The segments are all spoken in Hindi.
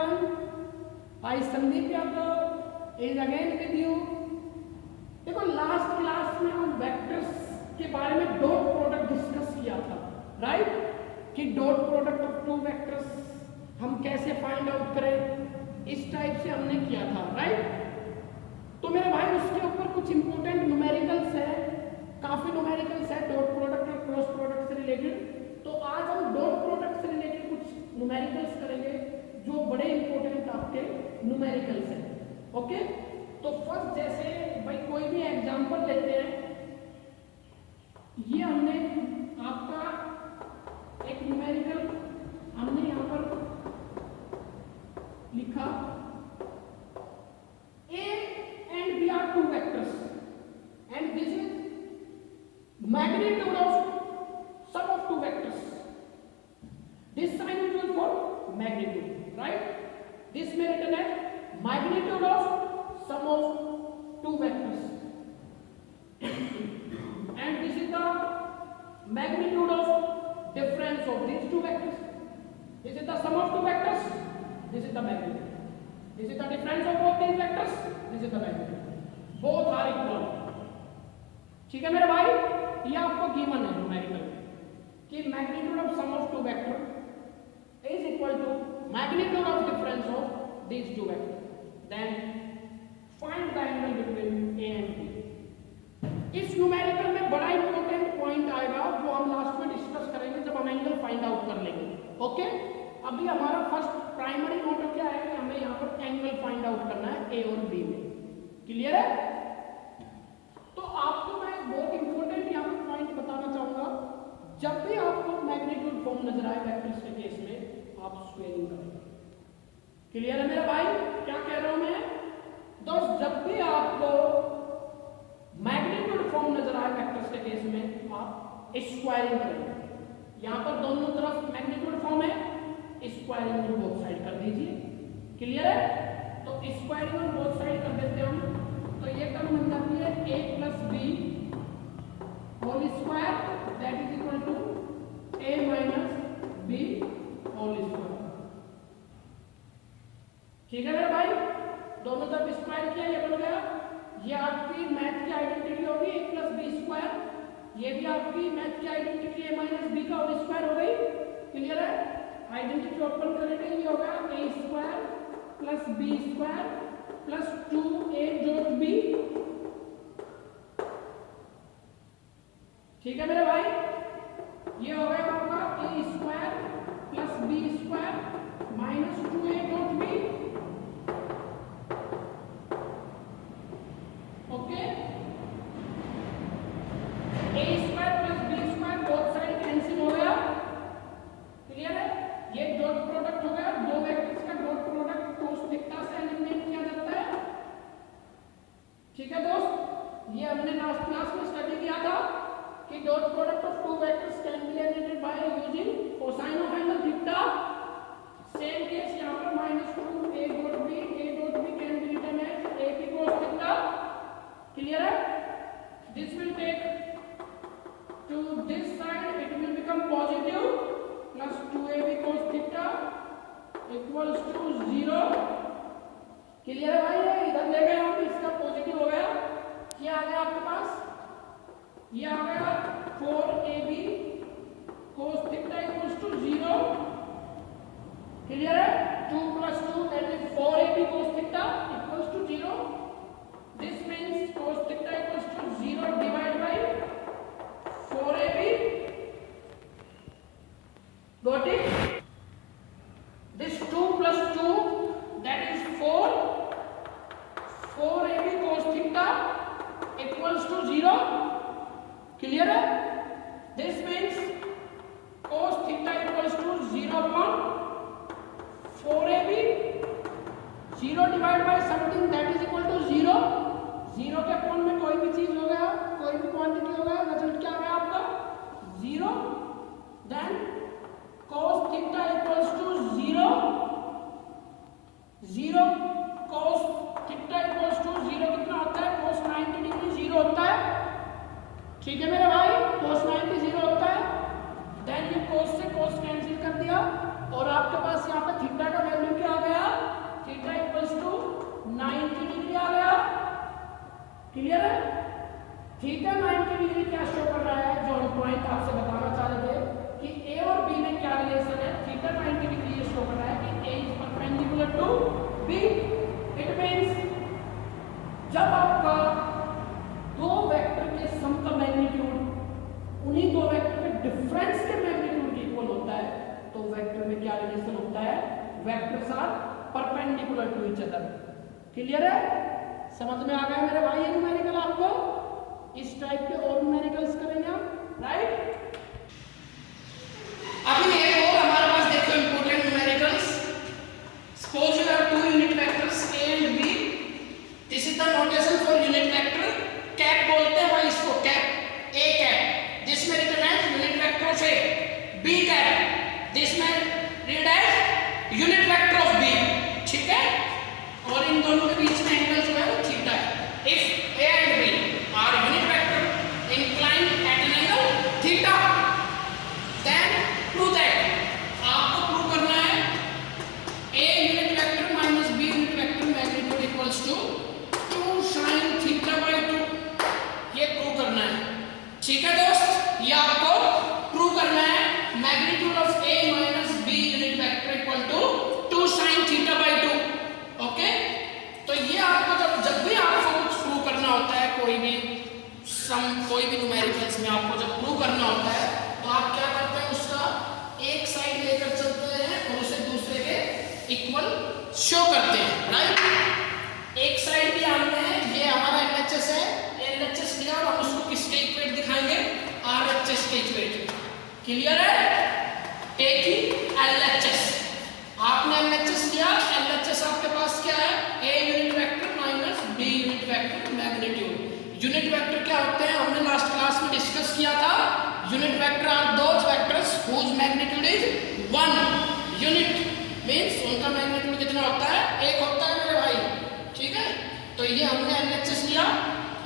everyone. I Sandeep Yadav is again with you. देखो लास्ट क्लास में हम वेक्टर्स के बारे में डॉट प्रोडक्ट डिस्कस किया था, राइट? कि dot product of two vectors हम कैसे फाइंड आउट करें, इस टाइप से हमने किया था, राइट? तो मेरे भाई उसके ऊपर कुछ इंपॉर्टेंट न्यूमेरिकल्स है, काफी न्यूमेरिकल्स है डॉट प्रोडक्ट और क्रॉस प्रोडक्ट से रिलेटेड। तो आज हम डॉट प्रोडक्ट से रिलेटेड कुछ न्यूमेरिकल्स करेंगे जो बड़े इंपॉर्टेंट आपके न्यूमेरिकल्स हैं, ओके? तो फर्स्ट जैसे भाई कोई भी एग्जांपल लेते हैं, ये हमने आपका एक न्यूमेरिकल हमने यहां पर लिखा A and B are two vectors and this is magnitude of sum of two vectors. This sign is used for magnitude, right? This may written as magnitude of sum of two vectors and this is the magnitude of difference of these two vectors. This is the sum of two vectors, this is the magnitude. This is the difference of both these vectors, this is the magnitude. Both are equal. ठीक है मेरे भाई, ये आपको गिवन है न्यूमेरिकल कि magnitude of sum of two vector is equal to magnitude of difference of these two vector. Then find the angle between A and B. इस न्यूमेरिकल में बड़ा इंपॉर्टेंट पॉइंट आएगा जो हम लास्ट में डिस्कस करेंगे जब हम एंगल फाइंड आउट कर लेंगे, ओके? अभी हमारा फर्स्ट प्राइमरी मोटिव क्या है कि हमें यहाँ पर एंगल फाइंड आउट करना है ए और बी में। क्लियर है? तो आपको मैं बहुत इंपॉर्टेंट यहाँ पर पॉइंट बताना चाहूंगा, जब भी आपको मैग्नीट्यूड फॉर्म नजर आए वेक्टर्स के केस में आप स्क्वेयरिंग करेंगे। क्लियर है मेरा भाई? क्या कह रहा हूं मैं दोस्त? जब भी आपको मैग्नीट्यूड फॉर्म नजर आए वेक्टर्स के केस में आप स्क्वायरिंग करेंगे। यहाँ पर दोनों तरफ मैग्नीट्यूड फॉर्म है, स्क्वायरिंग ऑन बोथ साइड कर दीजिए। क्लियर है? तो स्क्वायरिंग ऑन बोथ साइड कर देते हम, तो ये टर्म बन जाती है a plus B whole square that is equal to a minus B whole square. ठीक है मेरे भाई? दोनों तरफ स्क्वायर किया, ये बन गया। ये आपकी मैथ की आइडेंटिटी होगी a प्लस बी स्क्वायर, ये भी आपकी मैथ की आइडेंटिटी a माइनस बी का होल स्क्वायर हो गई। क्लियर है? आइडेंटिटी ओपन करेंगे, ये होगा a square plus B square plus 2a dot b। ठीक है मेरे भाई? ये हो गया आपका a square plus B square minus 2a dot b, okay? a square plus B square both side cancel हो गया। क्लियर है? ये डॉट प्रोडक्ट हो गया, दो वेक्टर्स का डॉट प्रोडक्ट cos थीटा से एलिमिनेट किया जाता है। ठीक है दोस्त? ये हमने लास्ट क्लास में स्टडी किया था कि dot product of two vectors can be eliminated by using cosine of angle theta. Same case यहां पर -2 a dot b can be written as a की cos थीटा। क्लियर है? This will take to this side, it will become positive plus 2ab cos theta equals to 0। Clear है भाई? ये इधर ले गए हम, इसका पॉजिटिव हो गया। क्या आ गया आपके पास? ये आ गया 4ab cos theta equals to 0। Clear है? 2 plus 2 that is 4ab cos theta equals to 0। This means cos theta equals to 0 divide by 4ab। Got it? This 2 plus 2 that is 4, 4ab cos theta equals to 0. Clear है? This means cos theta equals to 0 upon 4ab, 0 divided by something that is equal to 0। 0 के अपॉन में कोई भी चीज हो गया, कोई भी क्वांटिटी हो गया, रिजल्ट क्या आ गया आपका? 0। देन cos theta equals to 0, 0 cos theta equals to 0 कितना होता है? cos 90 डिग्री 0 होता है। ठीक है मेरे भाई? cos 90 0 होता है। देन ये cos से cos कैंसिल कर दिया और आपके पास यहाँ पे थीटा का वैल्यू क्या आ गया? Vectors are perpendicular to each other. Clear है? समझ में आ गया मेरे भाई ये न्यूमेरिकल आपको? इस टाइप के और न्यूमेरिकल्स करेंगे हम, राइट? अभी एक और हमारे पास देखो important numericals. Suppose you have two unit vectors a and b। This is the notation for unit vector. Cap बोलते हैं भाई इसको, कैप। a कैप दिस में written as unit vector of a। b cap this में read as unit vector of b। ठीक है? और इन दोनों के बीच में एंगल जो है वो थीटा है। If a and b are unit vector inclined at an angle theta, then prove that. आपको प्रूव करना है a unit vector minus b unit vector magnitude equals to 2 sin theta by 2। ये प्रूव करना है। ठीक है दोस्त, ये आपको प्रूव करना है। Magnitude of a minus b unit vector equal to 2 sin theta by 2। Okay, तो ये आपको जब भी आपको कुछ प्रूव करना होता है, कोई भी न्यूमेरिकल्स में आपको जब प्रूव करना होता है, तो आप क्या करते हैं, उसका एक साइड लेकर चलते हैं और उसे दूसरे के इक्वल शो करते हैं, राइट? एक साइड भी हमने, ये हमारा LHS है, LHS लिया और हम उसको किसके इक्वेट दिखाएंगे? RHS के इक्वेट। क्लियर है? टेकिंग LHS, आपने LHS लिया, LHS आपके पास क्या है? a unit vector minus b unit vector magnitude. Unit vector क्या होते हैं? हमने लास्ट क्लास में डिस्कस किया था। Unit vector are those vectors whose magnitude is 1 unit, means उनका मैग्नीट्यूड कितना होता है? 1 होता है मेरे भाई। ठीक है? तो ये हमने LHS लिया,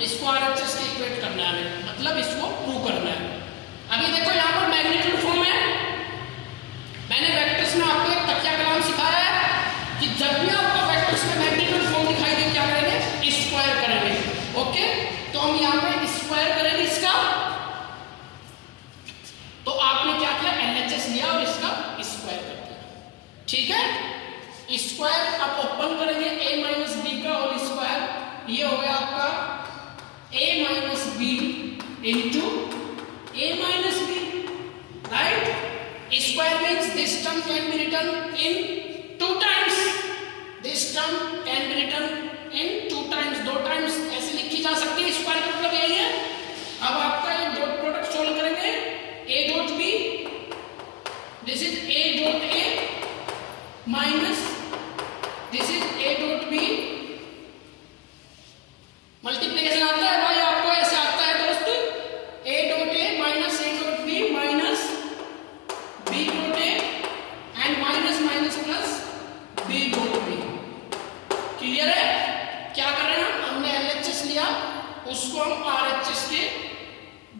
इसको RHS के इक्वेट करना है, मतलब इसको प्रूव करना है। अभी देखो यहाँ पर मैग्नीट्यूड फॉर्म है। मैंने वेक्टर्स में आपको एक तकिया कलाम सिखाया है कि जब भी आपको वेक्टर्स में मैग्नीट्यूड फॉर्म दिखाई दे, क्या करेंगे? स्क्वायर करेंगे। ओके, तो हम यहाँ पे स्क्वायर करेंगे इसका। तो आपने क्या किया? LHS लिया और इसका स्क्वायर कर दिया। ठीक है? स्क्वायर अब ओपन करेंगे a माइनस बी का होल स्क्वायर। ये हो गया आपका a minus B into a minus B, right? Square means this term can be written in 2 times. This term can be written in 2 times, 2 times ऐसे लिखी जा सकती है। स्क्वायर का मतलब यही है। अब आपका ये डॉट प्रोडक्ट सोल्व करेंगे। a dot b, this is a dot a minus this is a dot b। Multiplication आता है भाई, आपको ऐसे आता है दोस्त, a dot a minus a dot b minus b dot a and minus minus plus b dot b। Clear है? क्या कर रहे हैं हमने LHS लिया, उसको हम RHS के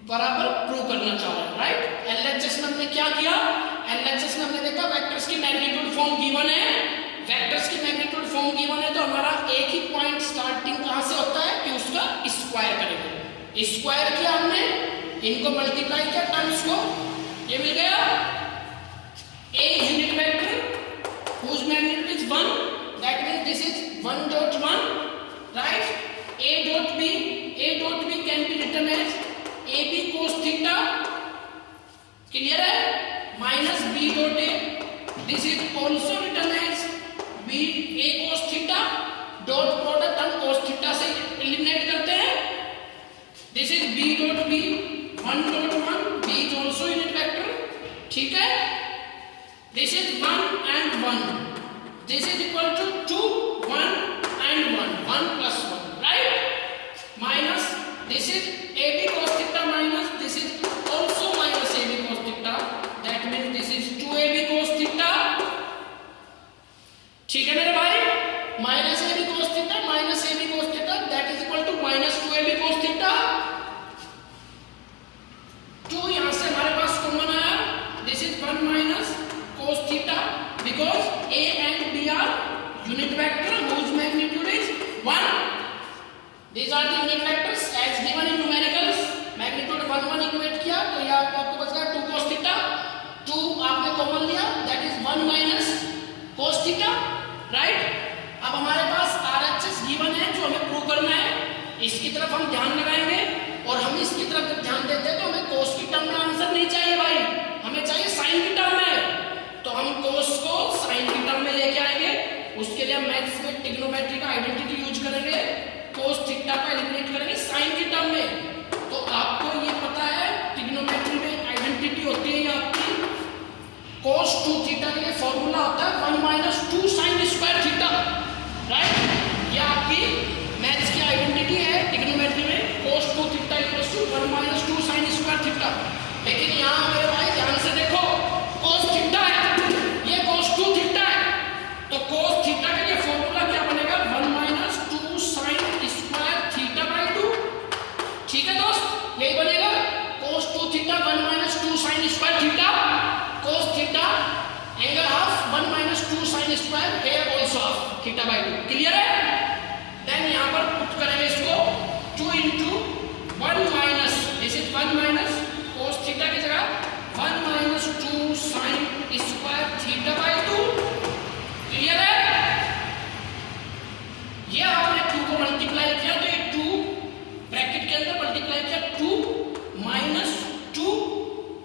बराबर प्रूव करना चाह रहे हैं, राइट? LHS में हमने क्या किया? LHS में हमने देखा वेक्टर्स की मैग्नीट्यूड फॉर्म गिवन है। वेक्टर्स की मैग्नीट्यूड फॉर्म गिवन है, तो हमारा एक ही पॉइंट स्टार्टिंग कहां से होता है कि उसका स्क्वायर करेंगे। स्क्वायर किया हमने, इनको मल्टीप्लाई किया टर्म्स को, ये मिल गया a unit vector whose magnitude is 1, that means this is 1 dot 1, right? a dot b can be written as ab cos theta, clear है? minus b dot a, this is also written as b a cos theta, dot product हम cos theta से eliminate करते हैं। this is b dot b, 1 dot 1, b is also unit vector। ठीक है? This is 1 and 1. This is equal to 2, 1 and 1. 1 plus 1, right? Minus this is AB cos theta minus this is also minus AB cos theta. That means this is 2AB cos theta. ठीक है मेरे भाई? Minus AB cos theta minus AB cos theta that is equal to minus 2AB cos theta. 2 यहाँ से हमारे पास कॉमन आया। This is 1 minus cos theta because a and b are unit vector whose magnitude is 1. These are the unit vectors as given in numericals. Magnitude 1 1 equate किया तो ये आपको बच गया 2 cos theta। 2 आपने कॉमन लिया, that is 1 minus cos theta, right? अब हमारे पास RHS given है जो हमें प्रूव करना है। इसकी तरफ हम ध्यान लगाएंगे और हम इसकी तरफ जब ध्यान देते हैं तो हमें cos की टर्म में आंसर नहीं चाहिए भाई, हमें चाहिए sin की टर्म में। तो हम cos को sin की टर्म में लेके थीटा। लेकिन यहाँ मेरे भाई ध्यान से देखो, cos थीटा है, ये cos 2 थीटा है, तो cos थीटा के लिए फॉर्मूला क्या बनेगा, 1 minus 2 sine square theta by 2। ठीक है दोस्त, यही बनेगा cos 2 theta 1 minus 2 sine square theta, cos theta angle half 1 minus 2 sine square here also half theta by 2। Clear है? देन यहाँ पर पुट करेंगे इसको 2 into 1 minus, this is 1 minus cos theta की जगह 1 minus 2 sine square theta by 2। Clear है? ये आपने 2 को मल्टीप्लाई किया तो ये 2 ब्रैकेट के अंदर मल्टीप्लाई किया 2 minus 2,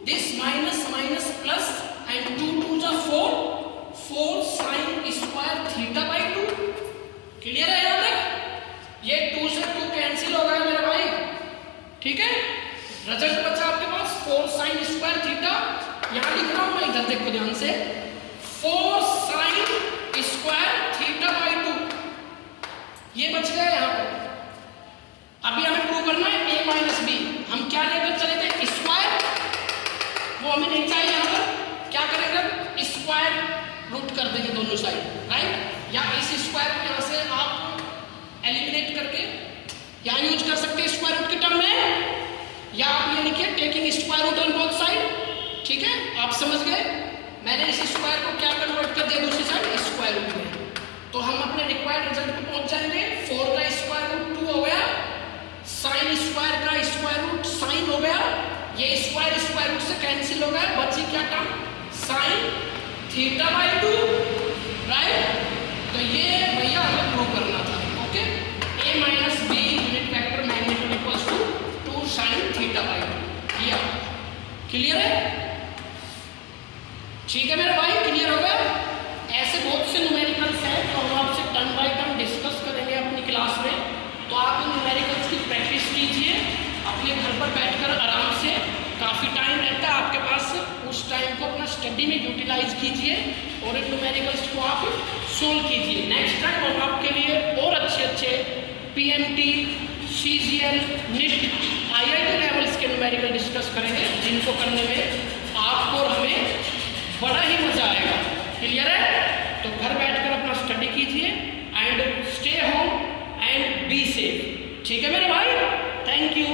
this minus minus plus and 2 2 जा 4 sine square theta by 2। Clear है यहाँ तक? ये 2 से 2 कैंसिल हो गया मेरे भाई। ठीक है, रिजल्ट बचा आपके पास 4 साइन स्क्वायर थीटा। यहाँ लिख रहा हूं मैं, इधर देखो ध्यान से, 4 साइन स्क्वायर थीटा बाई 2 ये बच गया यहाँ पर। अभी हमें प्रूव करना है a माइनस बी। हम क्या लेकर चले थे, स्क्वायर, वो हमें नहीं चाहिए। यहाँ पर क्या करेंगे, स्क्वायर रूट कर देंगे दोनों साइड, राइट? या इस स्क्वायर को यहाँ से आप एलिमिनेट करके यहाँ यूज कर सकते हैं स्क्वायर रूट के टर्म में, या आप ये लिखिए taking square root on both side. ठीक है, आप समझ गए? मैंने इस स्क्वायर को क्या कन्वर्ट कर दिया दूसरी साइड, स्क्वायर रूट में। तो हम अपने रिक्वायर्ड रिजल्ट पे पहुंच जाएंगे। 4 का स्क्वायर रूट 2 हो गया, साइन स्क्वायर का स्क्वायर रूट साइन हो गया, ये स्क्वायर रूट से कैंसिल हो गया, बची क्या term, sine theta by 2, right? तो ये भैया हमें प्रूव करना था। Okay, a minus B unit vector magnitude equals to 2 sine theta by 2। ये क्लियर है? ठीक है मेरे भाई, क्लियर हो गया? ऐसे बहुत से न्यूमेरिकल्स हैं तो हम आपसे टर्म बाय टर्म डिस्कस करेंगे अपनी क्लास में। तो आप इन न्यूमेरिकल्स की प्रैक्टिस कीजिए अपने घर पर बैठकर आराम से। काफ़ी टाइम रहता है आपके पास, उस टाइम को अपना स्टडी में यूटिलाइज कीजिए और इन न्यूमेरिकल्स को आप सोल्व कीजिए। नेक्स्ट टाइम हम आपके लिए और अच्छे PMT, CGL, NEET, IIT levels के न्यूमेरिकल डिस्कस करेंगे, जिनको करने में आपको और हमें बड़ा ही मजा आएगा। क्लियर है? तो घर बैठकर अपना स्टडी कीजिए and stay home and be safe. ठीक है मेरे भाई, थैंक यू।